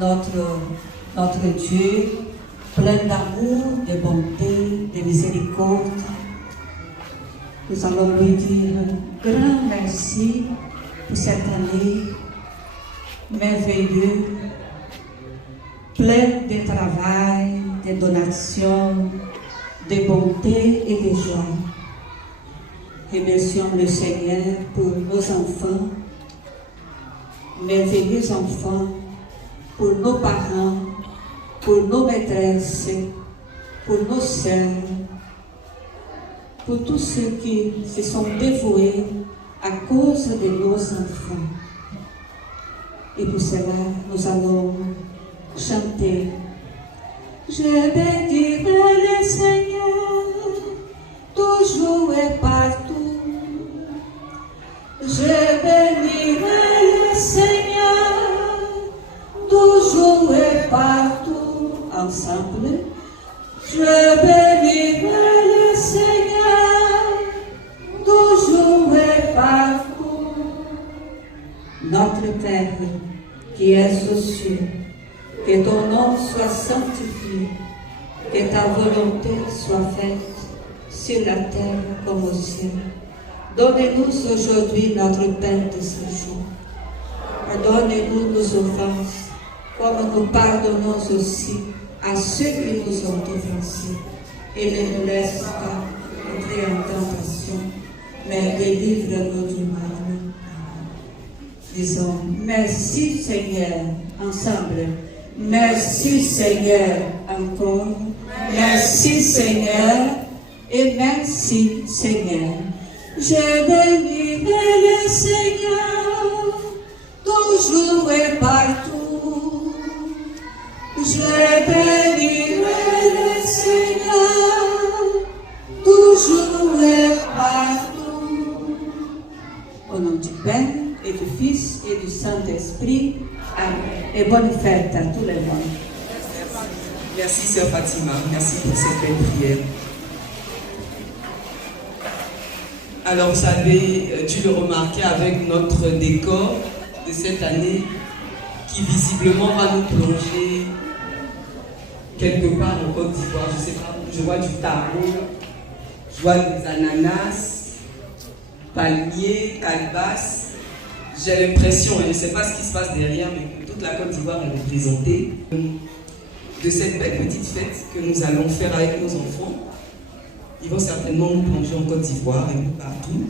notre Dieu, plein d'amour, de bonté, de miséricorde. Nous allons lui dire un grand merci pour cette année merveilleuse, pleine de travail, de donations, de bonté et de joie. Remercions le Seigneur pour nos enfants, merveilleux enfants, pour nos parents, pour nos maîtresses, pour nos sœurs, pour tous ceux qui se sont dévoués à cause de nos enfants. Et pour cela, nous allons chanter. Je bénirai le Seigneur, toujours et partout. Je bénirai le Seigneur, toujours et partout. Ensemble. Je bénirai le Seigneur, toujours et partout. Notre Père, qui es aux cieux, que ton nom soit sanctifié, que ta volonté soit faite sur la terre comme au ciel. Donne-nous aujourd'hui notre pain de ce jour. Pardonne-nous nos offenses, comme nous pardonnons aussi à ceux qui nous ont offensés. Et ne nous laisse pas entrer en tentation, mais délivre-nous du mal. Disons, merci Seigneur, ensemble. Merci Seigneur, encore. Merci Seigneur, et merci Seigneur. Je bénirai le Seigneur, toujours et partout. Je bénirai le Seigneur, toujours et partout. Au nom du Père, et du Fils, et du Saint-Esprit. Amen. Et bonne fête à tout le monde. Merci Sœur Fatima, merci pour cette belle prière. Alors vous avez dû le remarquer avec notre décor de cette année qui visiblement va nous plonger quelque part en Côte d'Ivoire. Je sais pas, je vois du taro, je vois des ananas, palmiers, calebasses. J'ai l'impression, et je ne sais pas ce qui se passe derrière, mais que toute la Côte d'Ivoire est représentée de cette belle petite fête que nous allons faire avec nos enfants. Ils vont certainement nous plonger en Côte d'Ivoire et partout.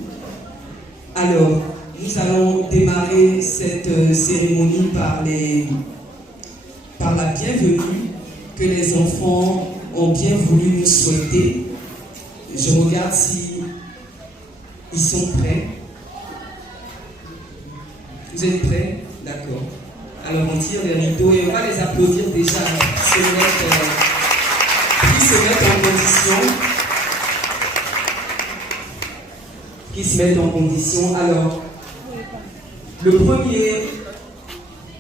Alors, nous allons démarrer cette cérémonie par la bienvenue que les enfants ont bien voulu nous souhaiter. Je regarde si ils sont prêts. Vous êtes prêts? D'accord. Alors on tire les rideaux et on va les applaudir déjà. Qui se mettent en condition. Qui se mettent en condition. Alors, le premier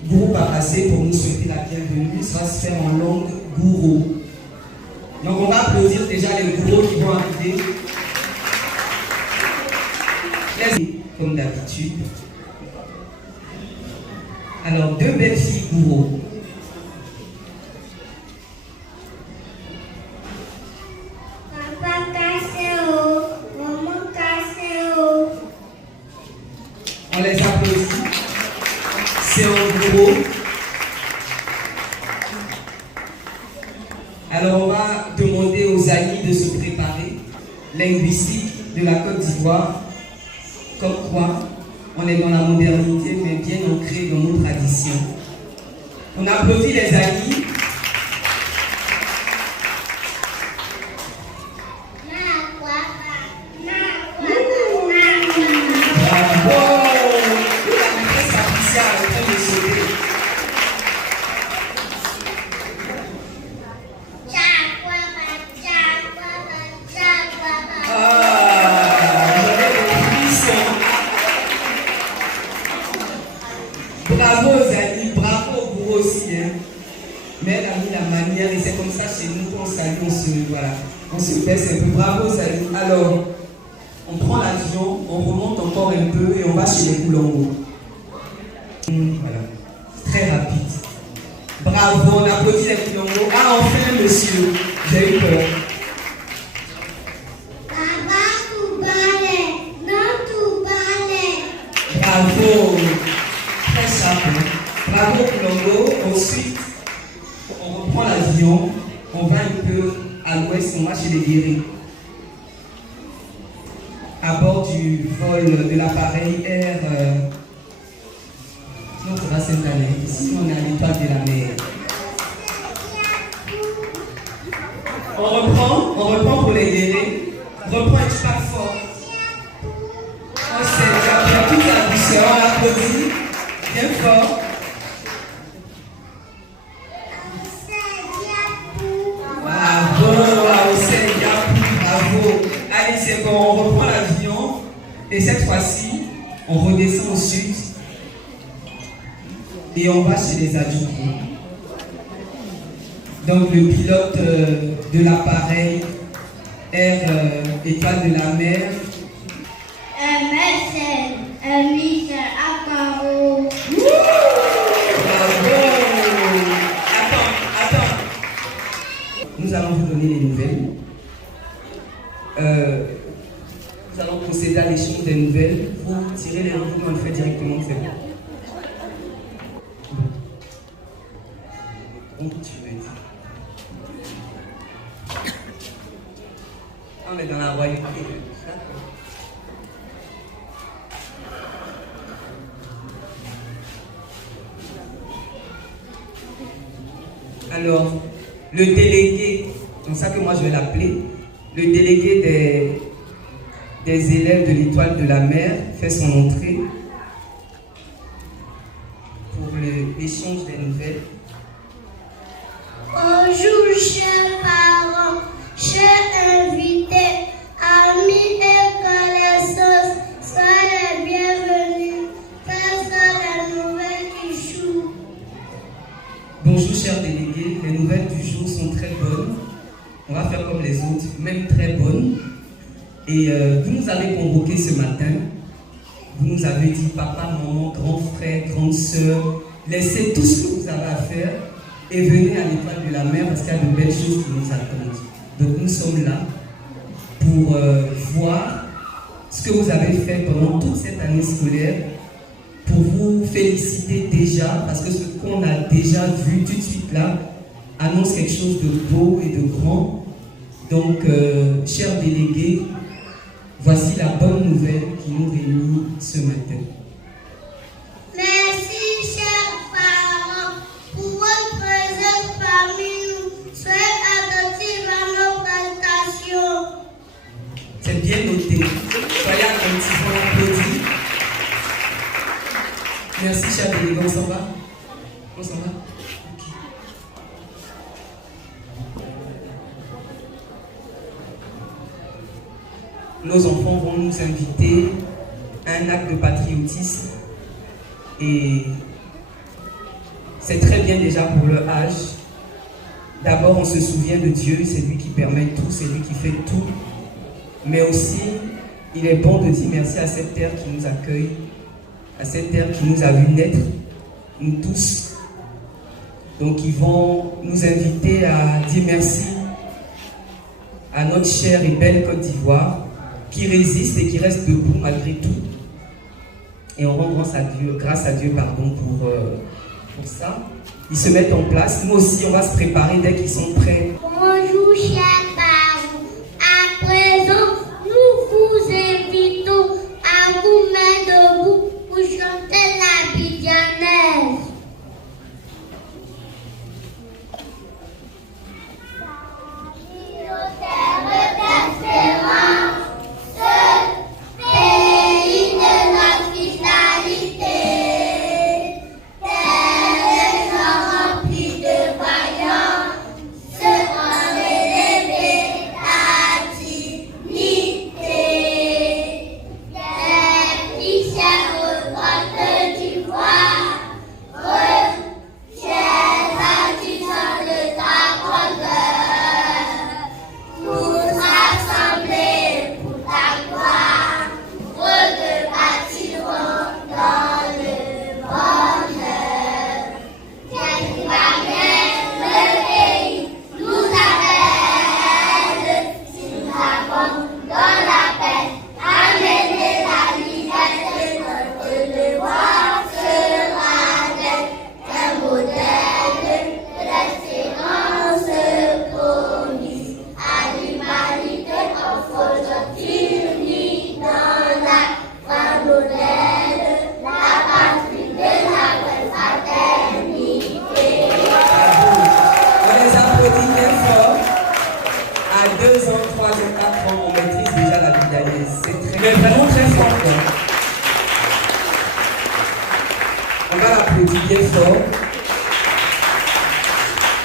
groupe à passer pour nous souhaiter la bienvenue va se faire en langue gourou. Donc on va applaudir déjà les gourous qui vont arriver. Comme d'habitude. Alors, deux belles filles gourous. Papa Casseo, maman Casseo. On les applaudit. C'est un gourou. Alors, on va demander aux amis de se préparer. Linguistique de la Côte d'Ivoire. Comme quoi, on est dans la modernité, mais bien ancré dans nos traditions. On applaudit les amis. Bravo! La maîtresse Patricia est en train de sauter. Bravo aux amis, bravo aux bourreaux aussi. Hein. Mais elle a mis la manière et c'est comme ça chez nous qu'on salue, on se baisse un peu. Bravo aux amis. Alors, on prend l'avion, on remonte encore un peu et on va chez les Boulangos. Voilà, très rapide. Bravo, on applaudit les Pilongo. Ah, enfin, monsieur, j'ai eu peur. Baba Toubale, non Toubale. Bravo, très simple. Bravo Pilongo. Ensuite, on reprend l'avion, on va un peu à l'ouest, on va chez les guéris. À bord du vol de l'appareil Air. Non, on va s'installer. Ici, on est à l'étoile de la mer. On reprend pour les guéris. Reprends et tu pars fort. On s'est toute la douceur, on applaudit. Bien fort. Bravo. Allez, c'est bon, on reprend l'avion. Et cette fois-ci, on redescend au sud. Et on va chez les adjoints. Donc le pilote de l'appareil Air Étoile de la mer. Michel Akaro. Bravo. Attends. Nous allons vous donner les nouvelles. Nous allons procéder à l'échange des nouvelles. Vous tirez les nouvelles, on le fait directement, c'est bon. On est dans la royauté. Alors, le délégué, c'est ça que moi je vais l'appeler, le délégué des élèves de l'étoile de la mer fait son entrée pour l'échange des nouvelles. Bonjour, chers parents, chers invités, amis et connaissances, soyez les bienvenus. Quelles sont les nouvelles du jour? Bonjour, chers délégués, les nouvelles du jour sont très bonnes. On va faire comme les autres, même très bonnes. Et vous nous avez convoqués ce matin. Vous nous avez dit, papa, maman, grand frère, grande soeur, laissez tout ce que vous avez à faire et venez à l'étoile de la mer parce qu'il y a de belles choses qui nous attendent. Donc nous sommes là pour voir ce que vous avez fait pendant toute cette année scolaire, pour vous féliciter déjà, parce que ce qu'on a déjà vu tout de suite là annonce quelque chose de beau et de grand. Donc, chers délégués, voici la bonne nouvelle qui nous réunit ce matin. Merci, chers parents, pour votre présence parmi nous. Soyez attentifs à nos prestations. C'est bien noté. Soyez attentifs, on applaudit. Merci, chers délégués. On s'en va? On s'en va? Ok. Nos enfants vont nous inviter à un acte de patriotisme et c'est très bien déjà pour leur âge. D'abord, on se souvient de Dieu, c'est lui qui permet tout, c'est lui qui fait tout. Mais aussi, il est bon de dire merci à cette terre qui nous accueille, à cette terre qui nous a vu naître, nous tous. Donc, ils vont nous inviter à dire merci à notre chère et belle Côte d'Ivoire, qui résiste et qui reste debout malgré tout. Et on rend grâce à Dieu pour ça. Ils se mettent en place. Nous aussi, on va se préparer dès qu'ils sont prêts. Bonjour, chers parents. À présent, nous vous invitons à vous mettre debout pour chanter la Bidjanaise. Pays de notre fiscalité, terre remplie de vaillants, se ont élevés.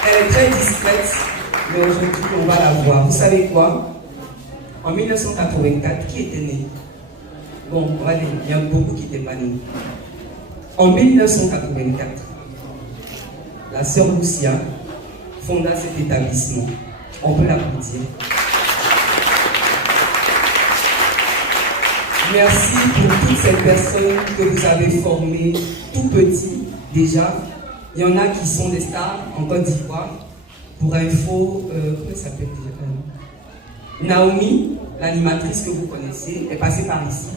Elle est très discrète, mais aujourd'hui, on va la voir. Vous savez quoi? En 1984, qui était né? Bon, on va dire, il y a beaucoup qui n'étaient pas nés. En 1984, la sœur Lucia fonda cet établissement. On peut l'applaudir. Merci pour toutes ces personnes que vous avez formées tout petit déjà. Il y en a qui sont des stars en Côte d'Ivoire. Pour info, comment ça s'appelle déjà? Naomi, l'animatrice que vous connaissez, est passée par ici.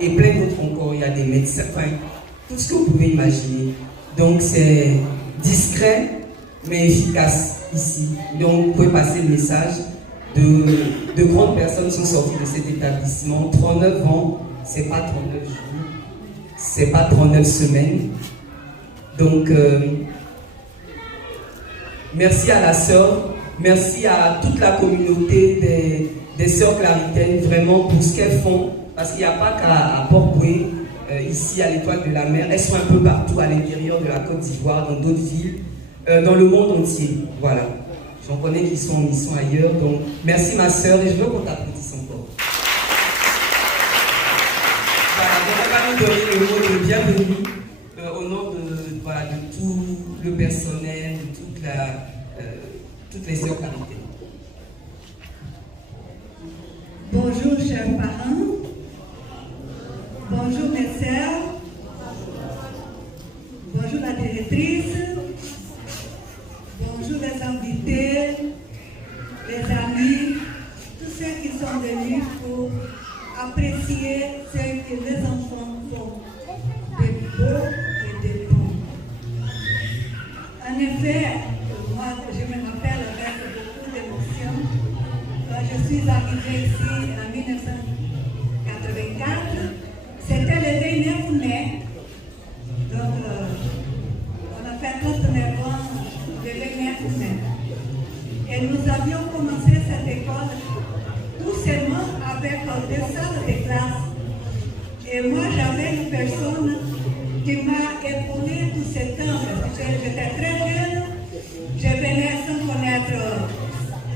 Et plein d'autres encore. Il y a des médecins, enfin, tout ce que vous pouvez imaginer. Donc c'est discret mais efficace ici. Donc vous pouvez passer le message. De grandes personnes sont sorties de cet établissement. 39 ans, c'est pas 39 jours, c'est pas 39 semaines. Donc merci à la sœur, merci à toute la communauté des sœurs claritaines, vraiment pour ce qu'elles font, parce qu'il n'y a pas qu'à Port-Bouët, ici à l'Étoile de la Mer, elles sont un peu partout à l'intérieur de la Côte d'Ivoire, dans d'autres villes, dans le monde entier. Voilà. J'en connais qui sont en mission ailleurs, donc merci ma sœur et je veux qu'on t'applaudisse encore. Voilà, donc on va nous donner le mot de bienvenue au nom de, voilà, de tout le personnel, de toutes les sœurs claritaines. Bonjour chers parents, bonjour mes sœurs, bonjour la directrice, bonjour les invités, les amis, tous ceux qui sont venus pour apprécier ce que les enfants font de beau et de bon. En effet, moi je me rappelle avec beaucoup d'émotion, quand je suis arrivée ici en 1984, c'était le 29 mai, donc on a fait 39 ans le 29 mai. Et nous avions commencé cette école tout seulement avec 2 salles de classe. Et moi, j'avais une personne qui m'a épaulé tout ce temps. J'étais très jeune, je venais sans connaître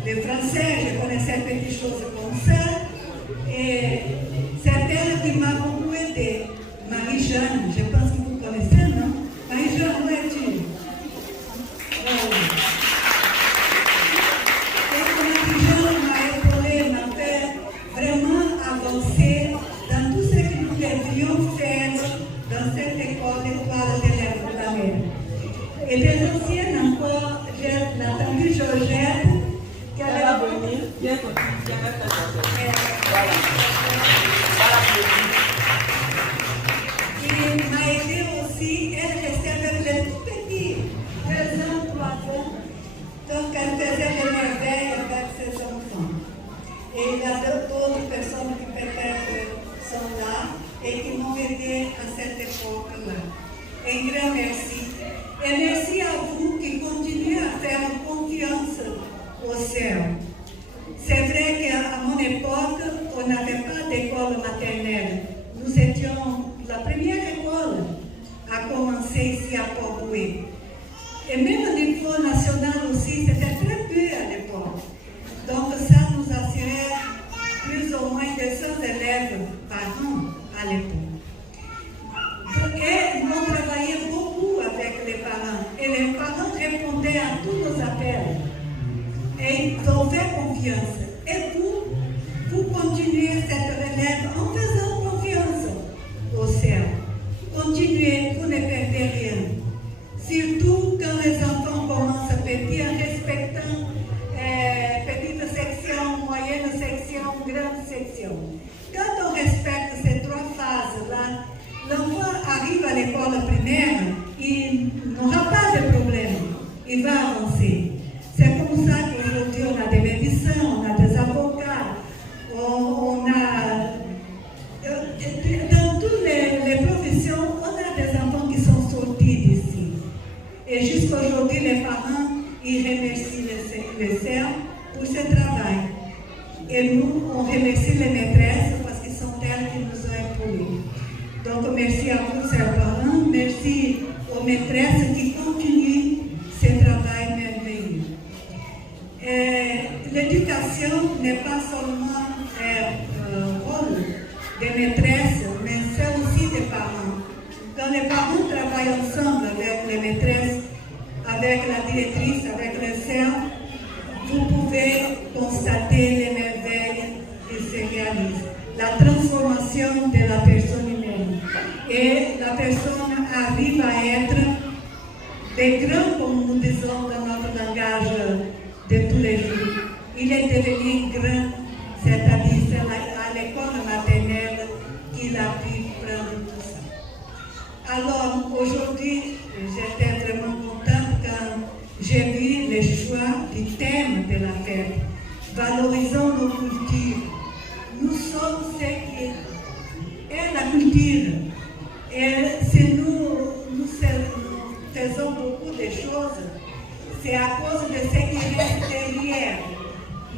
le français, je connaissais petites choses comme ça. Et c'est elle qui m'a beaucoup aidé. Marie-Jeanne, je pense que vous connaissez, non? Marie-Jeanne, où es-tu? Et les anciennes encore, j'ai entendu Georgette, qui va venir, bien qui m'a aidé aussi, elle restait avec les tout petits, 2 ans, 3 ans, donc elle faisait des merveilles avec ses enfants. Et il y a d'autres personnes qui peut-être sont là et qui m'ont aidé à cette époque-là. Un grand merci. Et merci à vous qui continuez à faire confiance aux sœurs. C'est vrai qu'à mon époque, on n'avait pas d'école maternelle. Nous étions la première école à commencer ici à Port-Bouët. Et même au niveau national aussi, c'était très peu à l'époque. Donc ça nous assurait plus ou moins 200 élèves par an à l'époque. Et nous travaillions beaucoup avec les parents. Et les parents répondaient à tous nos appels. Et ils ont fait confiance. Et vous continuez cette relève en faisant confiance aux sœurs. Continuez, vous ne perdez rien. Surtout quand les enfants commencent petits en respectant petite section, moyenne section, grande section. Quand on respecte ces 3 phases-là, l'enfant arrive à l'école primaire, il n'aura pas de problème, il va avancer. C'est comme ça qu'aujourd'hui on a des médecins, on a des avocats, on a dans toutes les professions, on a des enfants qui sont sortis d'ici. Et jusqu'aujourd'hui, les parents, ils remercient les sœurs pour ce travail. Et nous, on remercie les maîtresses parce que sont elles qui nous ont épaulés. Donc merci à vous, chers parents, merci aux maîtresses qui continuent ce travail merveilleux. n'est pas seulement un rôle des maîtresses, mais c'est aussi des parents. Quand les parents travaillent ensemble avec les maîtresses, avec la directrice, avec les sœurs, vous pouvez constater les merveilles qui se réalisent. La transformation de la personne humaine. Et la personne arrive à être des grands, comme nous disons dans notre langage de tous les jours. Il est devenu grand, c'est-à-dire à l'école maternelle qu'il a pu prendre tout ça. Alors aujourd'hui, j'étais vraiment contente quand j'ai vu le choix du thème de la fête. Valorisons nos cultures. Nous sommes ce qui est la culture. Et si nous faisons beaucoup de choses, c'est à cause de ce qui reste derrière,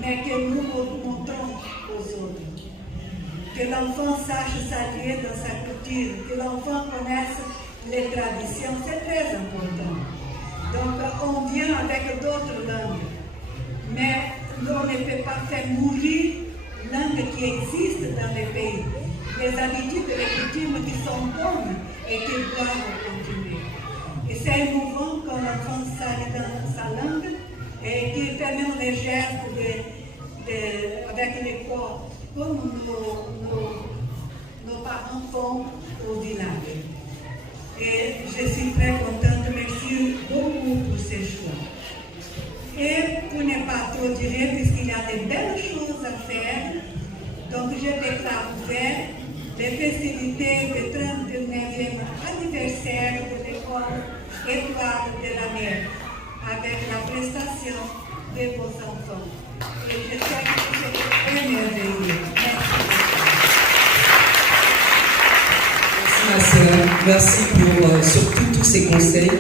mais que nous montrons aux autres. Que l'enfant sache s'allier dans sa culture, que l'enfant connaisse les traditions, c'est très important. Donc on vient avec d'autres langues, mais on ne peut pas faire mourir langues qui existent dans les pays, les habitudes et les coutumes qui sont bonnes et qui doivent continuer. Et c'est émouvant quand l'enfant s'allie dans sa langue et qu'il fait même des gestes avec les corps, comme nos parents font au village. Et je suis très contente, merci beaucoup pour ces choix. Et pour ne pas trop dire, puisqu'il y a de belles choses à faire, donc je déclare ouvert les festivités du 39e anniversaire de l'école Étoile de la Mer, avec la prestation de vos enfants. Et je sais que c'est très merveilleux. Merci ma sœur, merci pour surtout tous ces conseils.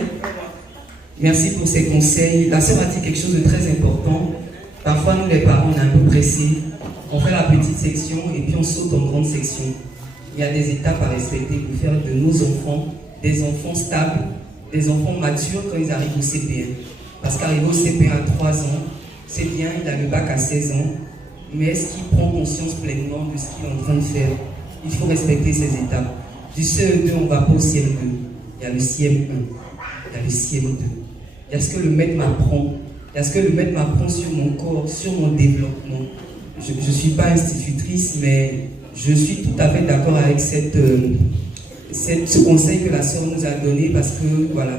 Merci pour ces conseils. La sœur a dit quelque chose de très important. Parfois, nous les parents, on est un peu pressés. On fait la petite section et puis on saute en grande section. Il y a des étapes à respecter pour faire de nos enfants des enfants stables, des enfants matures quand ils arrivent au CP1. Parce qu'arriver au CP1 à 3 ans, c'est bien, il a le bac à 16 ans, mais est-ce qu'il prend conscience pleinement de ce qu'il est en train de faire? Il faut respecter ces étapes. Du CE2, on ne va pas au CM2. Il y a le CM1, il y a le CM2. Il y a ce que le maître m'apprend. Il y a ce que le maître m'apprend sur mon corps, sur mon développement. Je ne suis pas institutrice, mais je suis tout à fait d'accord avec ce conseil que la sœur nous a donné parce que, voilà,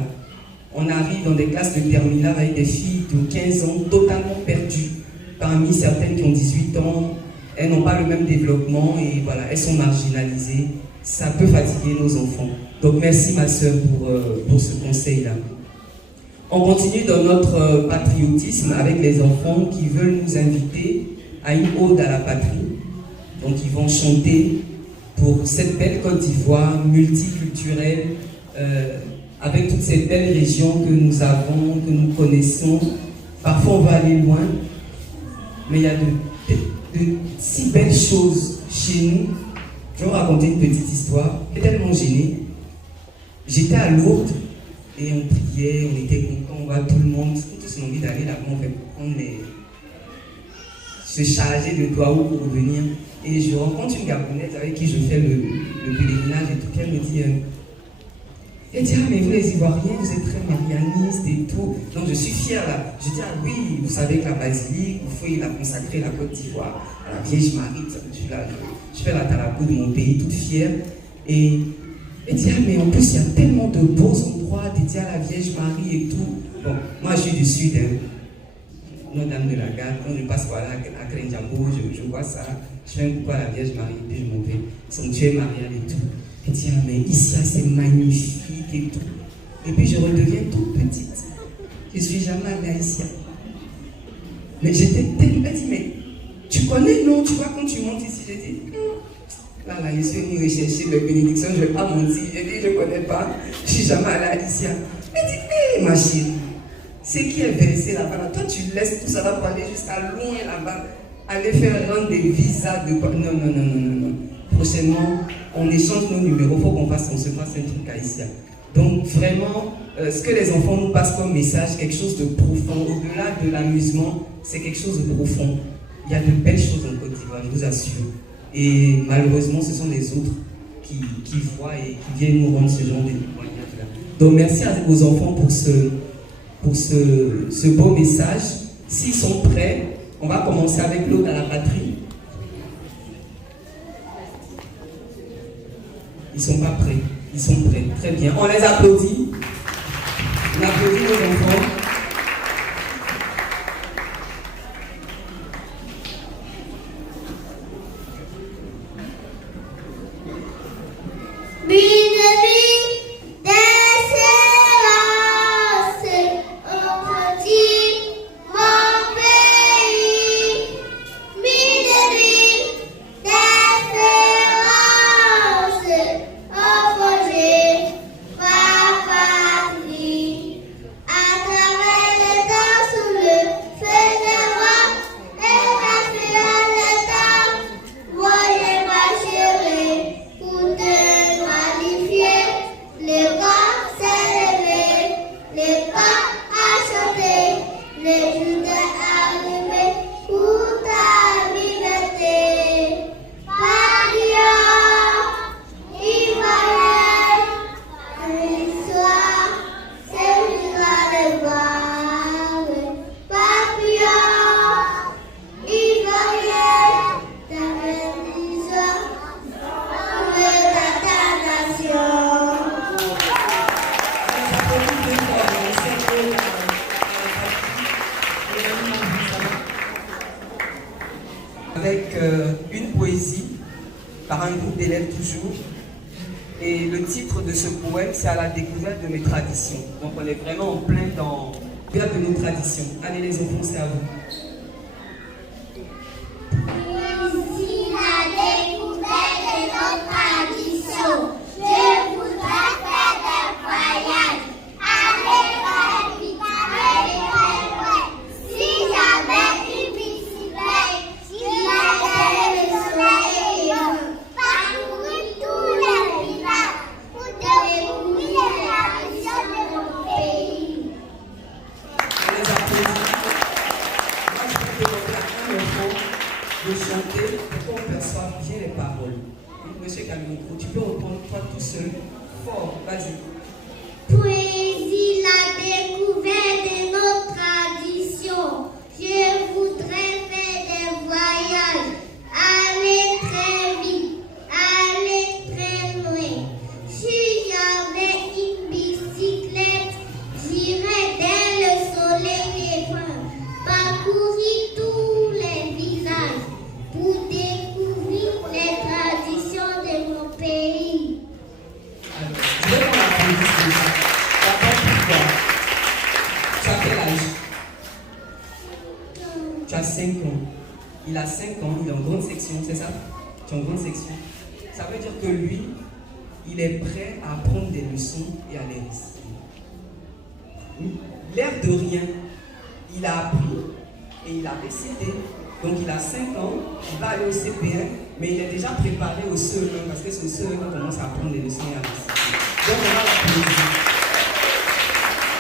on arrive dans des classes de terminale avec des filles de 15 ans totalement perdues. Parmi certaines qui ont 18 ans, elles n'ont pas le même développement et voilà, elles sont marginalisées. Ça peut fatiguer nos enfants. Donc merci ma sœur pour ce conseil-là. On continue dans notre patriotisme avec les enfants qui veulent nous inviter à une ode à la patrie. Donc ils vont chanter pour cette belle Côte d'Ivoire multiculturelle, avec toutes ces belles régions que nous avons, que nous connaissons. Parfois on va aller loin, mais il y a de si belles choses chez nous. Je vais vous raconter une petite histoire. J'étais tellement gênée. J'étais à Lourdes et on priait, on était contents, on voit tout le monde. Tous ont envie d'aller là-bas, on fait prendre se charger de Douaou pour revenir. Et je rencontre une Gabonaise avec qui je fais le pèlerinage et tout. Elle me dit, elle dit, ah mais vous les Ivoiriens, vous êtes très marianistes et tout. Donc je suis fière là. Je dis, ah oui, vous savez que la basilique, il faut la consacrer la Côte d'Ivoire à la Vierge Marie. Je fais la Talabou de mon pays, toute fière. Et elle dit, ah mais en plus il y a tellement de beaux endroits dédiés à la Vierge Marie et tout. Bon, moi je suis du sud, Notre-Dame de la Garde, quand je passe par là à Krenjambo, je vois ça, je fais un coucou à la Vierge Marie, puis je m'en vais. Sanctuaire marial et tout. Elle dit, ah mais ici c'est magnifique et tout. Et puis je redeviens toute petite. Je ne suis jamais allée à Issia. Mais j'étais tellement. Elle dit, mais tu connais, non? Tu vois, quand tu montes ici, j'ai dit, là, je suis venue rechercher les bénédictions, je ne vais pas mentir. J'ai dit, je ne connais pas, je ne suis jamais allée à Issia. Elle dit, mais ma chérie, c'est qui est versé là-bas. Là. Toi, tu laisses tout ça là pour aller jusqu'à loin là-bas, aller faire rendre des visas de. Non. Prochainement, on échange nos numéros, il faut qu'on se fasse un truc à Issia. Donc, vraiment, ce que les enfants nous passent comme message, quelque chose de profond, au-delà de l'amusement, c'est quelque chose de profond. il y a de belles choses en Côte d'Ivoire, je vous assure. Et malheureusement, ce sont les autres qui voient et qui viennent nous rendre ce genre de témoignages-là. Donc merci aux enfants pour ce beau message. S'ils sont prêts, on va commencer avec l'autre à la batterie. Ils ne sont pas prêts. Ils sont prêts. Très bien. On les applaudit. On applaudit nos enfants. Avec une poésie par un groupe d'élèves toujours. Et le titre de ce poème, c'est à la découverte de mes traditions. Donc on est vraiment en plein dans la découverte de nos traditions. Allez les enfants, c'est à vous. Ici la découverte de nos traditions. Je voudrais faire des voyages avec la bicyclette. Si j'avais une bicyclette, je m'allais le soleil et parcourir tous les villages pour découvrir les traditions de mon pays. On les applaudit. Moi, je vais demander à un enfant de chanter pour qu'on perçoive bien les paroles. Monsieur Camilco, tu peux reprendre toi tout seul. Fort, vas-y. Poésie, la découverte de nos traditions. Je voudrais faire des voyages, aller très vite, aller très loin. Si j'avais une bicyclette, j'irais dès le soleil levant, parcourir tous les villages pour découvrir les traditions de mon pays. Alors, je vais qu'on applaudisse déjà. D'abord, pourquoi? Tu as quel âge? Tu as 5 ans. Il a 5 ans, il est en grande section, c'est ça? Tu es en grande section. Ça veut dire que lui, il est prêt à apprendre des leçons et à les réciter. L'air de rien, il a appris et il a récité. Donc il a 5 ans, il va aller au CP1, mais il est déjà préparé au CE1 parce que c'est au CE1 qu'on commence à apprendre des leçons et à réciter. Donc on va l'applaudir.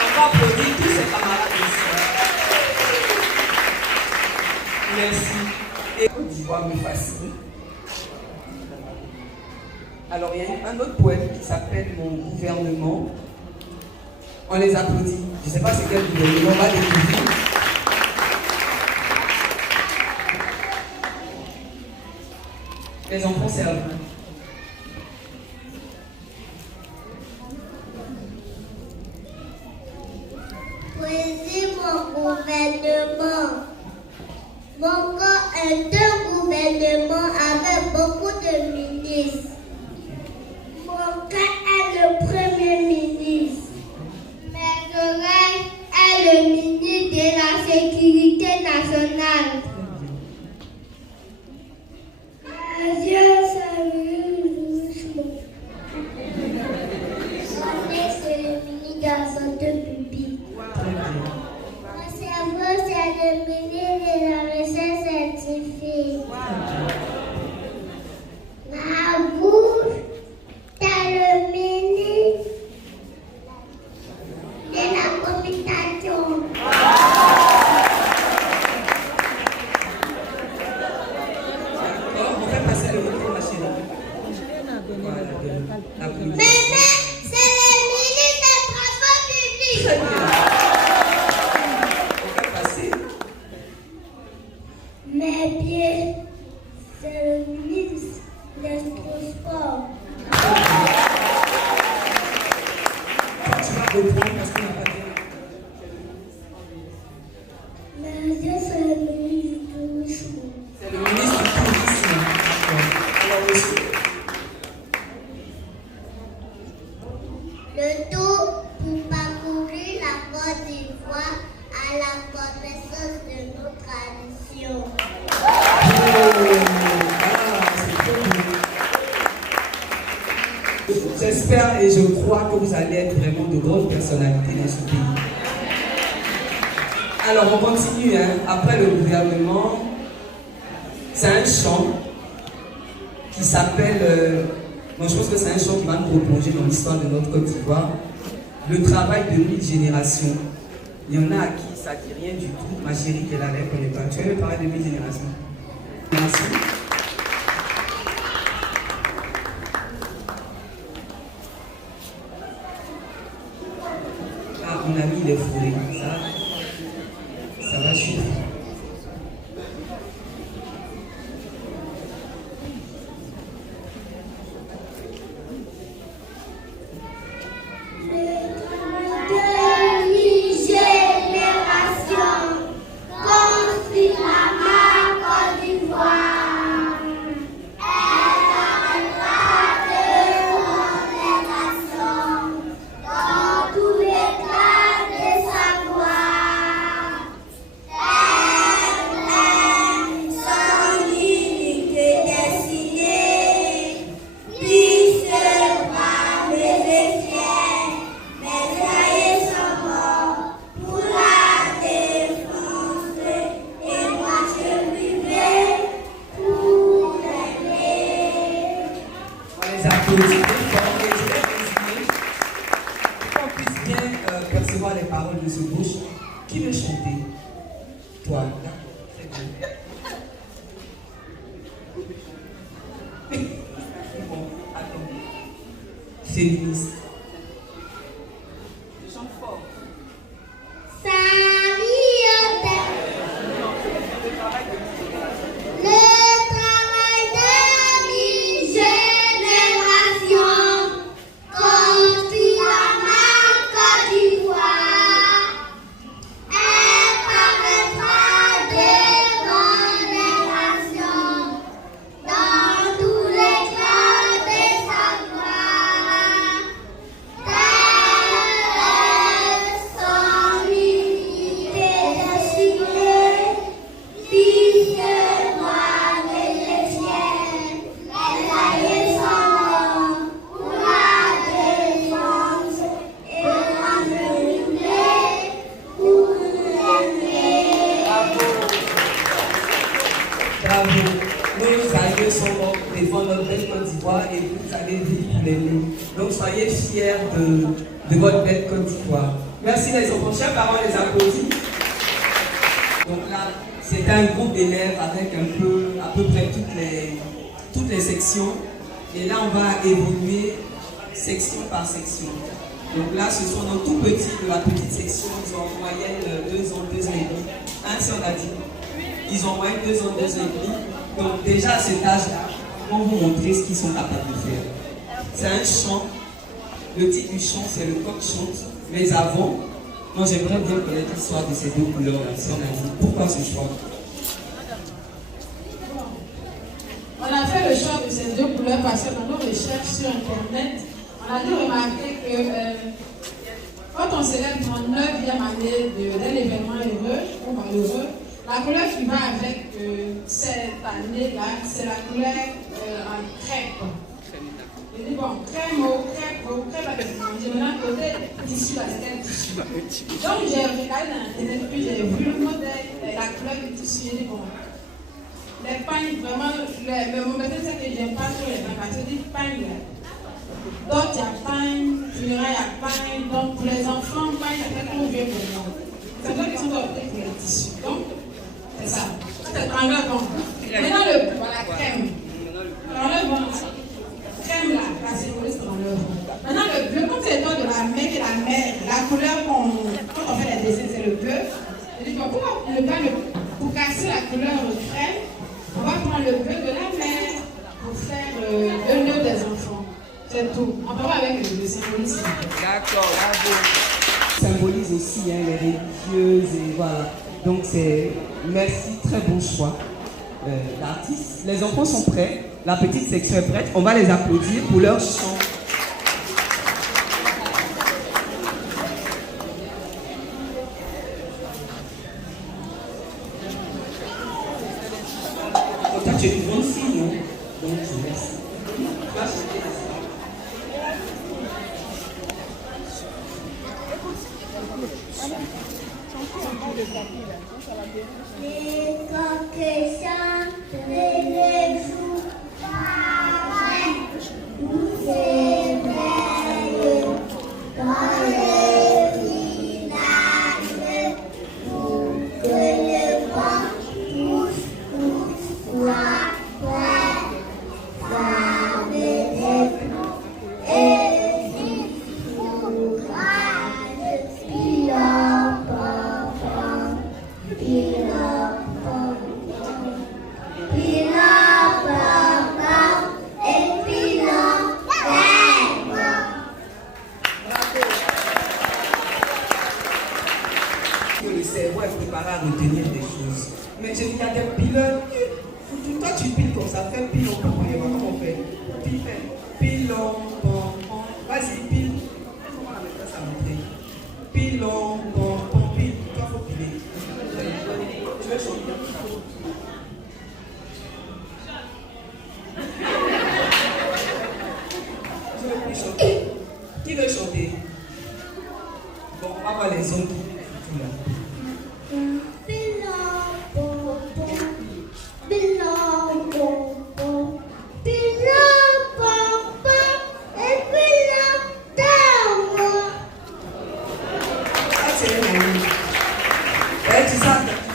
On va applaudir tous ses camarades ici. Merci. Et Côte d'Ivoire me fascine. Alors il y a un autre poème qui s'appelle Mon gouvernement. On les applaudit. Je ne sais pas c'est quel gouvernement, on va découvrir. Les enfants, c'est à vous. Poésie, mon gouvernement. Mon corps est un gouvernement avec beaucoup de ministres. Mon cœur est le premier ministre. Mes oreilles est le ministre de la Sécurité nationale. Adieu, salut, doucement. Mon nez, c'est le ministre de la Santé publique. Mon cerveau, c'est le ministre de la Recherche scientifique. Ma bouche, c'est le ministre de la communication. la connaissance de nos traditions. J'espère et je crois que vous allez être vraiment de grandes personnalités dans ce pays. Alors on continue, hein. Après le gouvernement, c'est un chant qui s'appelle, moi je pense que c'est un chant qui va nous replonger dans l'histoire de notre Côte d'Ivoire, le travail de 1000 générations. Il y en a à qui ça dit rien du tout. Ma chérie qui est là, elle ne connaît pas. Tu as le travail de 1000 générations. Merci. Ah, mon ami il est fourré. Ça va suivre. Les paroles de ce bouche, qui veut chanter? Toi, d'accord, très bien. Bon, attends. Féministe. Je chante fort. Et vous allez vivre pour l'aimer. Donc soyez fiers de votre belle Côte d'Ivoire. Merci les enfants. Chers parents, les applaudis. Donc là, c'est un groupe d'élèves avec à peu près toutes les sections. Et là, on va évoluer section par section. Donc là, ce sont nos tout petits de la petite section. Ils ont en moyenne 2 ans, 2 ans et demi. Ainsi on a dit. Ils ont en moyenne 2 ans, 2 ans et demi. Donc déjà à cet âge-là, on va vous montrer ce qu'ils sont capables de faire. C'est un chant. Le titre du chant, c'est Le coq chante. Mais avant, moi j'aimerais bien connaître l'histoire de ces deux couleurs-là. Si on a dit, pourquoi ce choix? On a fait le choix de ces deux couleurs parce que dans nos recherches sur Internet, on a dû remarquer que quand on célèbre en 9e année d'un événement heureux ou malheureux, la couleur qui va avec cette année-là, c'est la couleur en crêpe. Je dis bon, crème, maintenant côté tissu, là, c'est quel tissu? Donc j'ai regardé dans Internet, puis j'ai vu le modèle, la couleur du tissu, j'ai dit bon, les pagnes, vraiment, le méthode c'est que j'aime pas trop les pagnes, parce que je dis pagnes là. Donc il y a pagne, il y a pagne, donc pour les enfants, pagne, c'est très trop vieux pour moi. C'est vrai qu'ils sont optés pour les tissus. Donc, c'est ça. C'est anglais bon. Maintenant le voilà, crème. L'enlève bon. Crème là, la symbolise dans l'enlève. Maintenant le bleu, comme c'est le temps de la mer et la mer, la couleur quand on fait les dessins, c'est le bleu. Je dis pourquoi ne pas pour casser la couleur crème, on va prendre le bleu de la mer pour faire le nœud des enfants. C'est tout. On peut voir avec le symbolisme. D'accord, bravo. Symbolise aussi hein, les religieuses et voilà. Donc c'est merci, très bon choix d'artistes. Les enfants sont prêts, la petite section est prête. On va les applaudir pour leur chant. tu es une grande fille, non? Donc, merci. Tu vas chanter ça. Les coqs chantent, les fous paraissent, tous s'éveillent dans le village pour que le vent pousse soit prêt. Ça veut dire et il courage, pilon, pom, pilon, pom, pilon, pom, et pilon, Que le cerveau est préparé à retenir des choses. Mais je dis, il y a des pilotes. Toi, tu piles comme ça, fais pilon, pom, et comment on fait? Pilon, pom, pom. Vas-y, pile. Comment on appelle ça, montrer? Pilon, pom, pom, pile. Toi, il faut piler. Tu veux chanter? Je veux plus chanter. Qui veut chanter? Bon, on va voir les autres. Tout là. C'est un ami. Tu sais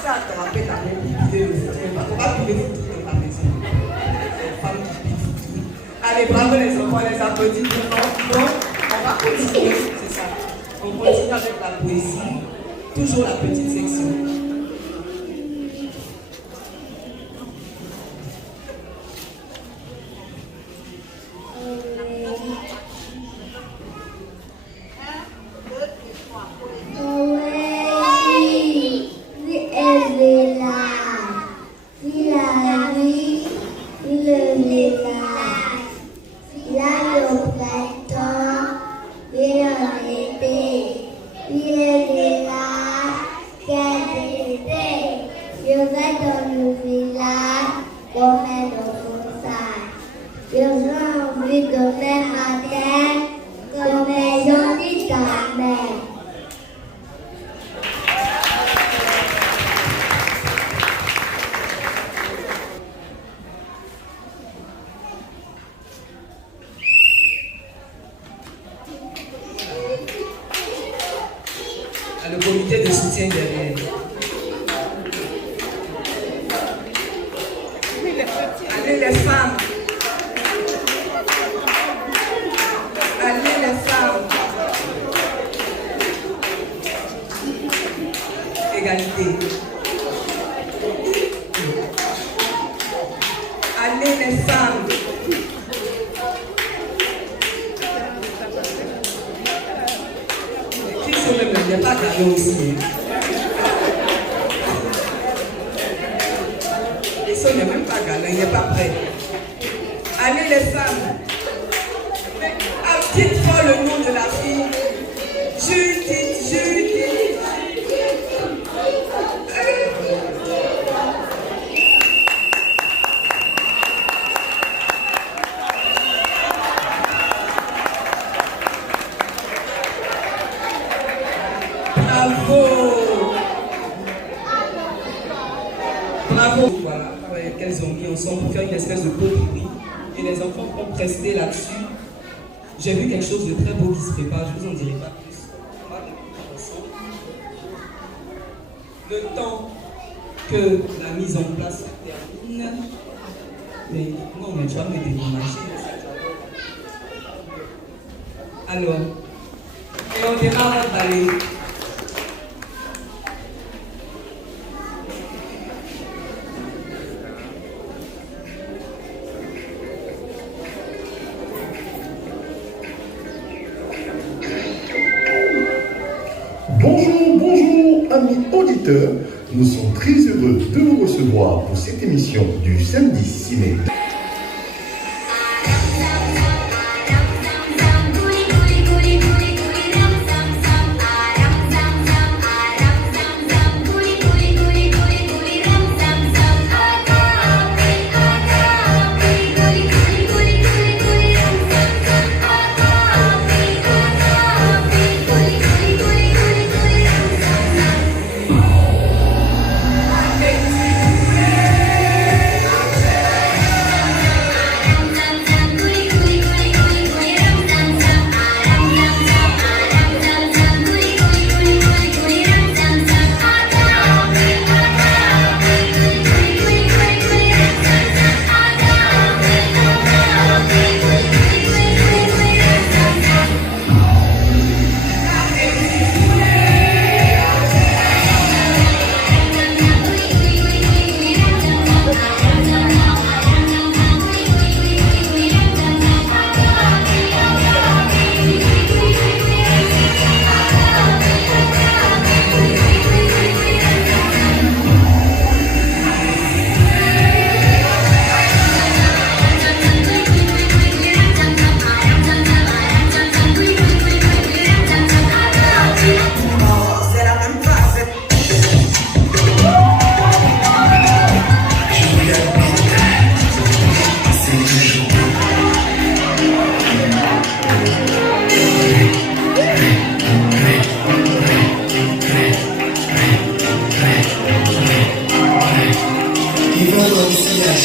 attraper ta main pour piler le foot. On va piler le foot dans ta maison. C'est une femme qui pile foot. Allez, bravo les enfants, les applaudissements. Donc, on va continuer, c'est ça. On continue avec la poésie. Toujours la petite section. Je vais dans le village comme dans son sac. Je veux envie de faire ma terre comme les gens de ta mère. Le comité de soutien derrière. Allez les femmes. Allez les femmes. Égalité. Allez les femmes. Qui sont même, il n'y a pas d'argent aussi. Il n'est même pas galant, il n'est pas prêt. Allez les femmes. Dites fort le nom de la fille. Judith, Judith. Bravo. Bravo. Voilà, qu'elles ont mis ensemble pour faire une espèce de poterie. Et les enfants vont prester là-dessus. J'ai vu quelque chose de très beau qui se prépare, je ne vous en dirai pas plus. On va découvrir ensemble. Le temps que la mise en place se termine. Mais non, mais tu vas me dédommager. Alors, et on démarre d'aller. Bonjour, amis auditeurs. Nous sommes très heureux de vous recevoir pour cette émission du samedi ciné.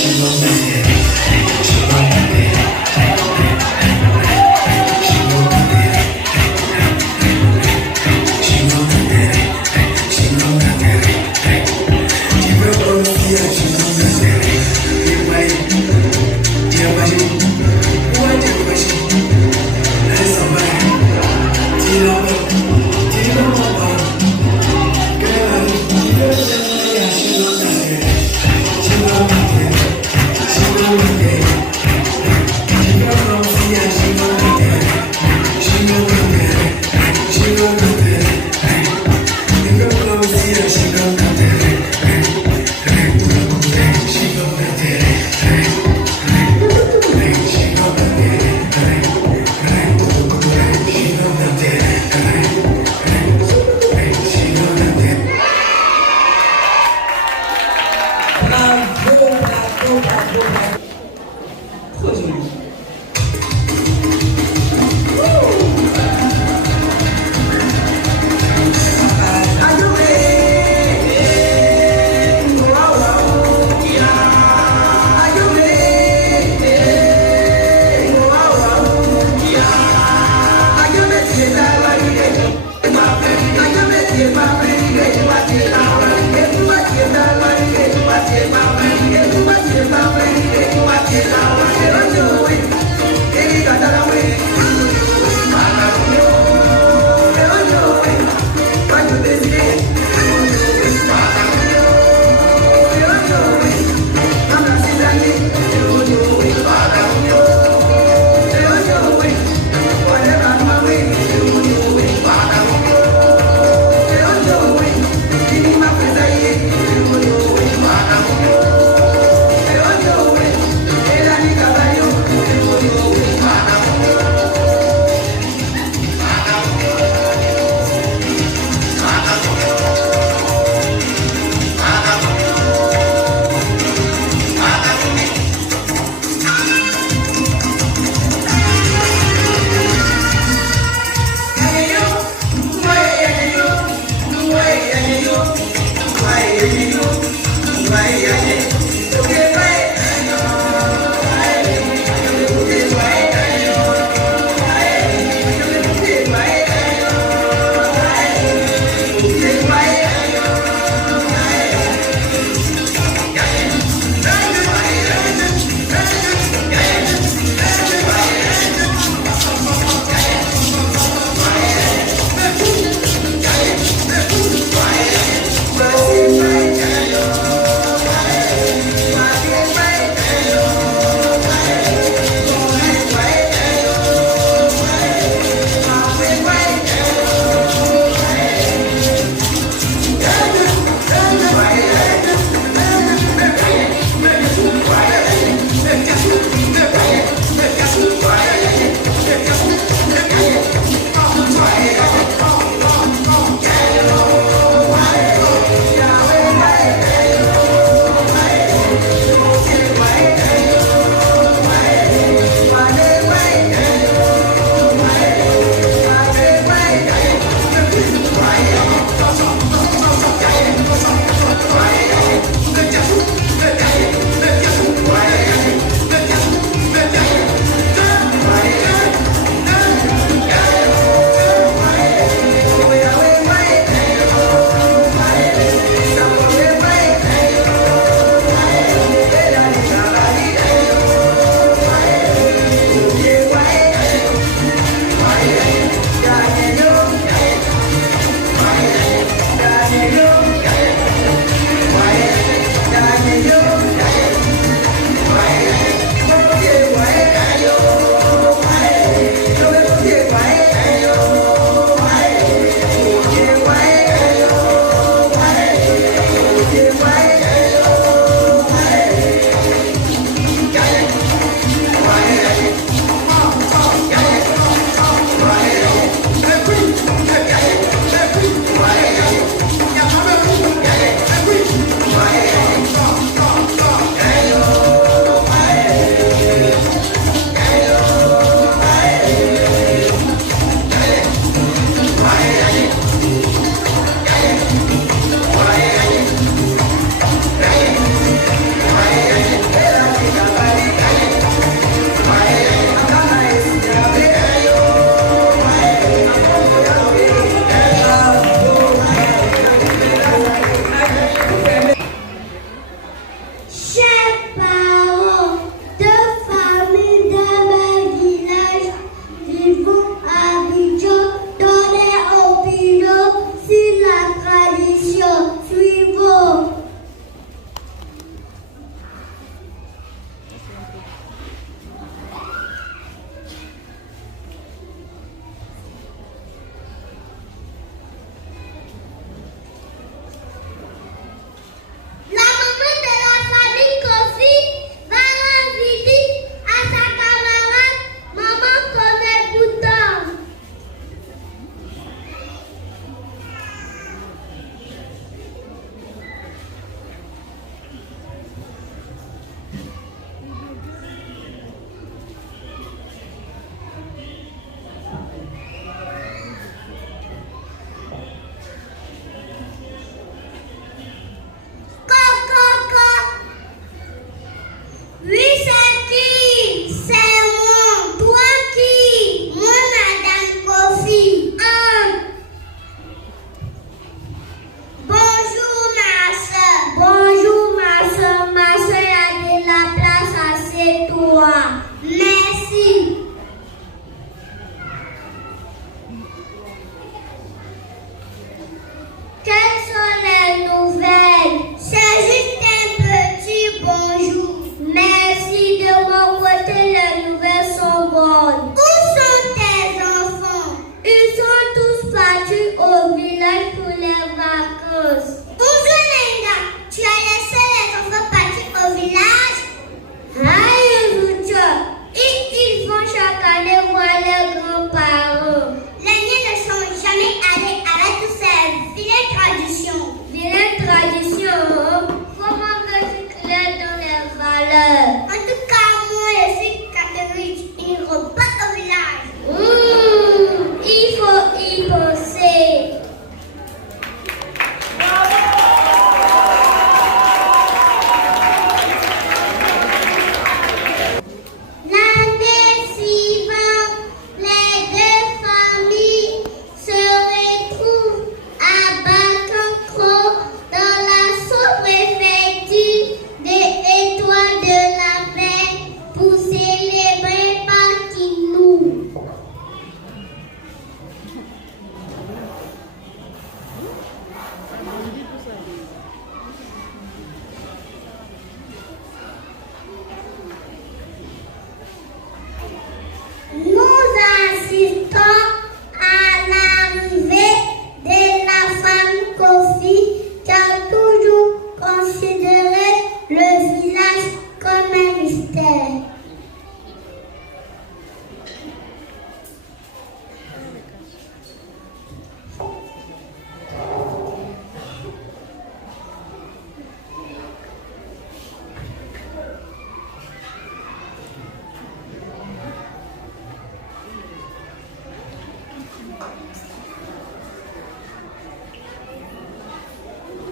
Are you ready?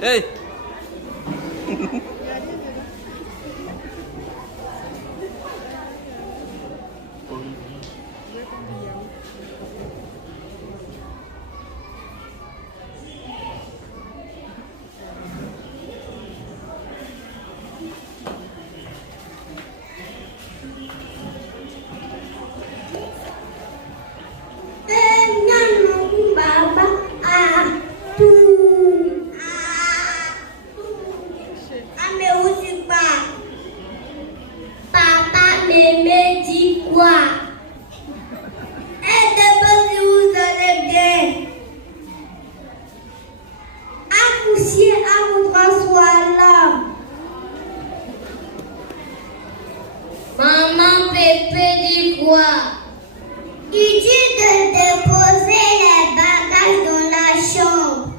Hey. Papa me dit quoi? Et de si vous allez bien. Accouchez à votre François là. Maman Pépé dit quoi? Il dit de déposer les bagages dans la chambre.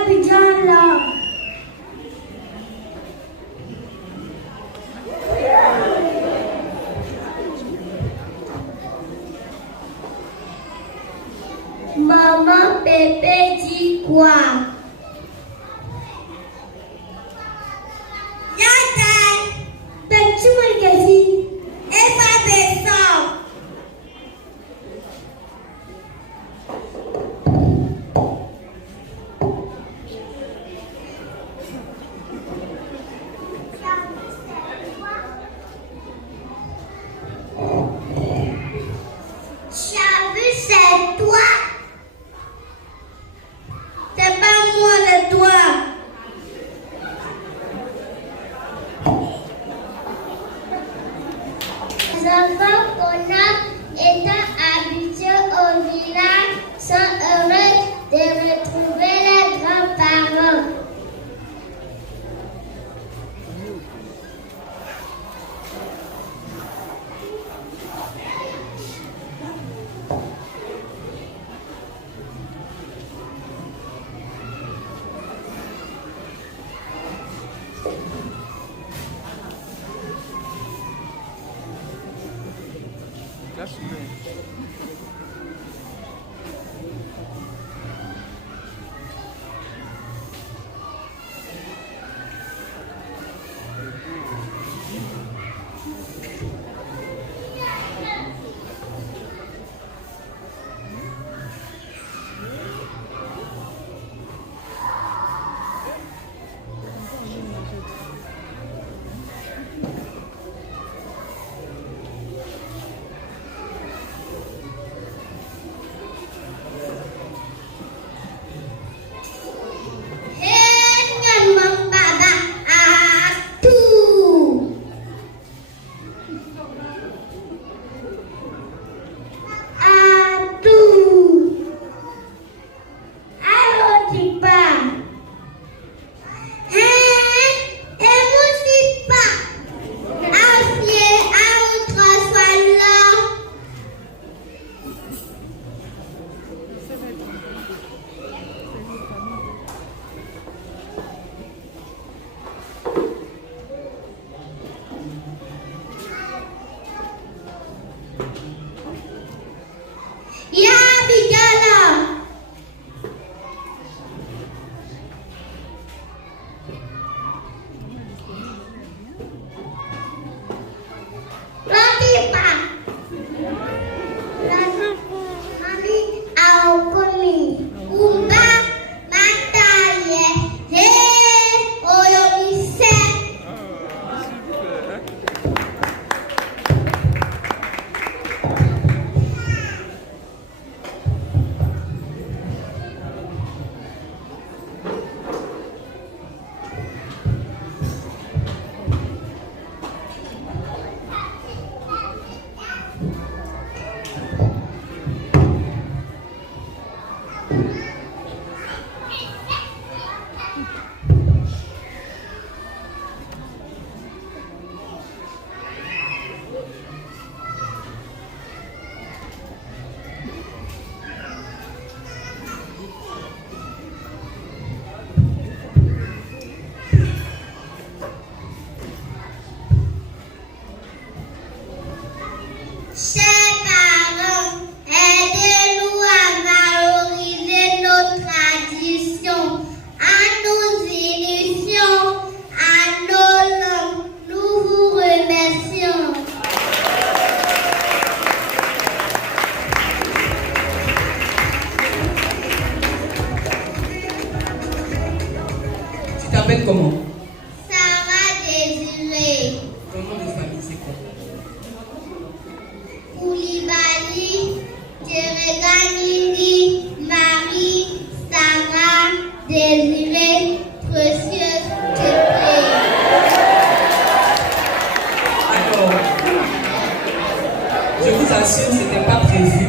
Abidjan là. Maman Pépé dit quoi? Yata, petit magazine, et pas descend. C'est toi. C'est pas moi, c'est toi. Les enfants qu'on a été habitués au village sont heureux de retrouver les grands-parents. m'appelle comment? Sarah Désiré. Ton nom de famille, c'est quoi? Koulibaly, Tereganindi, Marie, Sarah Désiré, Précieuse Tétré. Alors, je vous assure, c'était pas prévu.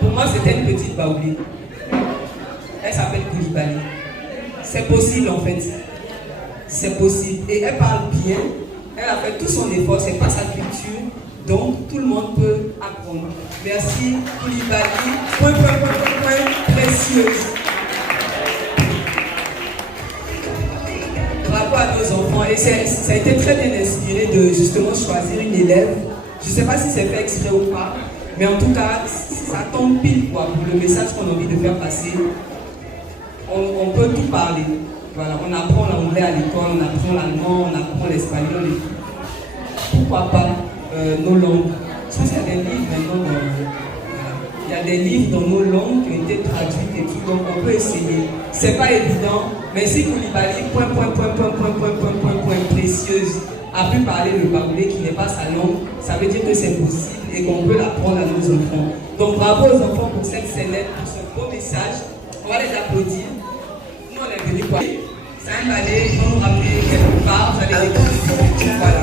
Pour moi, c'était une petite baoulée. Elle s'appelle Koulibaly. C'est possible en fait. C'est possible. Et elle parle bien. Elle a fait tout son effort. C'est pas sa culture. Donc, tout le monde peut apprendre. Merci Koulibaly. Précieuse. Bravo à nos enfants. Et ça a été très bien inspiré de justement choisir une élève. Je ne sais pas si c'est fait exprès ou pas. Mais en tout cas, ça tombe pile quoi, pour le message qu'on a envie de faire passer. On peut tout parler. Voilà, on apprend l'anglais à l'école, on apprend l'allemand, on apprend l'espagnol et tout. Pourquoi pas nos langues? Je pense qu'il y a des livres maintenant il y a des livres dans nos langues qui ont été traduites et tout, donc on peut essayer. C'est pas évident, mais si Koulibaly, précieuse, a pu parler le baoulé qui n'est pas sa langue, ça veut dire que c'est possible et qu'on peut l'apprendre à nos enfants. Donc bravo aux enfants pour cette scénette, pour ce beau message. On va les applaudir. Nous on est venus quoi? C'est un ballet, ils vont nous rappeler quelque part, vous allez découvrir. Voilà.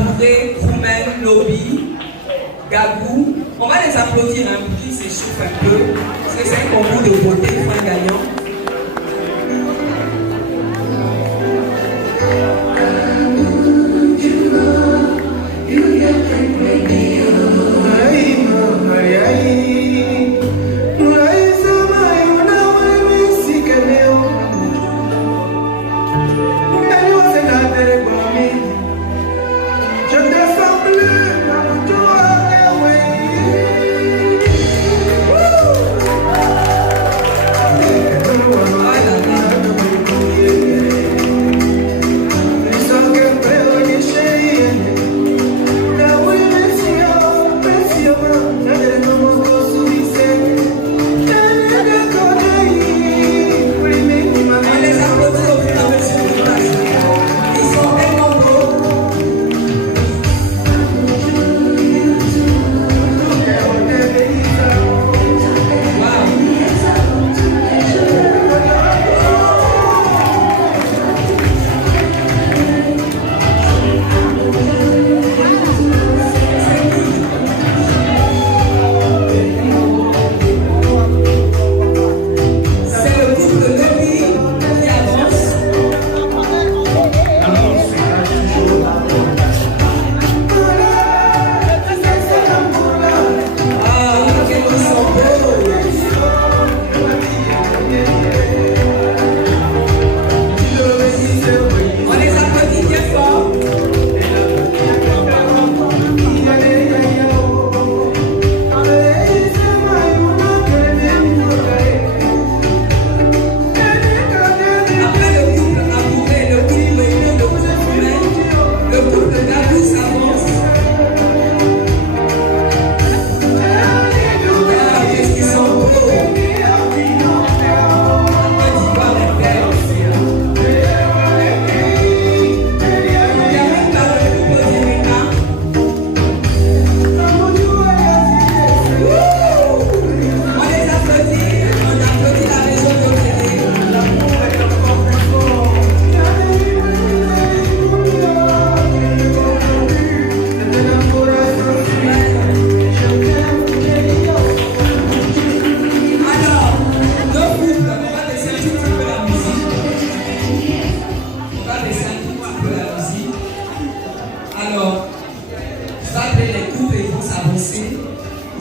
Mabouré, Koumen, Lobby, Gabou. On va les applaudir hein, pour qu'ils s'échauffent un peu. Parce que c'est un concours de beauté, il faut un gagnant.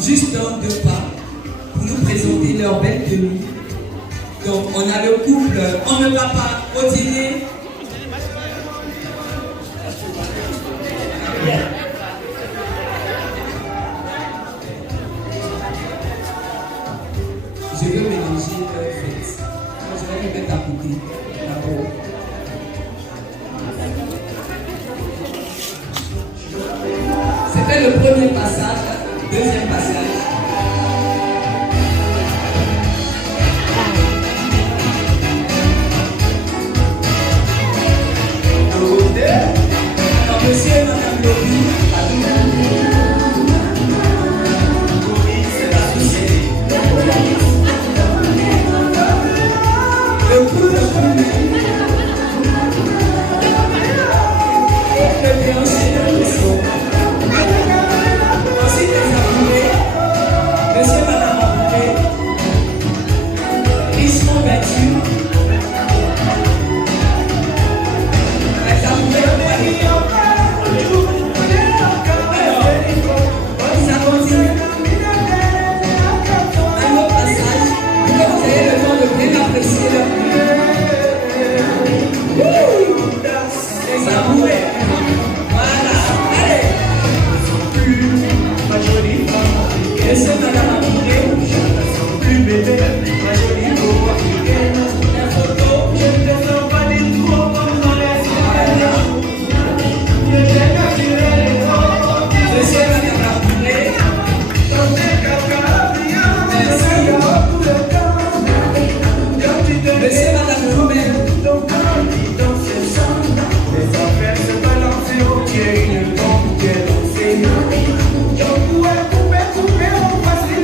Juste dans 2 pas pour nous présenter leur belle tenue. Donc on a le couple, on ne va pas au dîner. Je veux mélanger leur fête. Je vais les mettre à côté. D'accord. C'était le premier passage. Deuxième passage. Alors, monsieur et madame Lobby, c'est la société. Le coup de le déhanché de la maison. Ensuite, les amoureux, monsieur et madame amoureux, richement vêtus. Les amoureux, ça continue. Un autre passage, pour que vous ayez le temps de bien apprécier leur les amoureux. Voilà, allez. Monsieur et madame amoureux, plus bébé, ma jolie go africaine. La photo, je ne te sens pas du tout comme dans les cinémas. Je t'ai capturé les autres. Monsieur et madame amoureux, dans tes caca, merci. Monsieur et madame Romain, ton corps dit dans ce sang. Les affaires se balancent au pied, une bombe qui est lancée. Donc, ouais, couper, on va s'y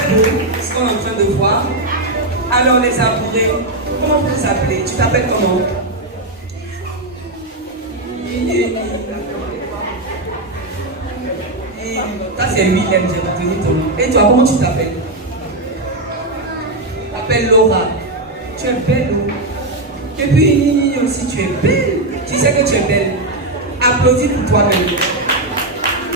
très beau ce qu'on est en train de voir. Alors les amoureux, comment vous vous appelez? Tu t'appelles comment? Ça c'est Willem, j'ai retenu ton nom. Et toi, comment tu t'appelles? Tu t'appelles Laura. Tu es belle. Et puis aussi tu es belle. Tu sais que tu es belle. Applaudis pour toi-même.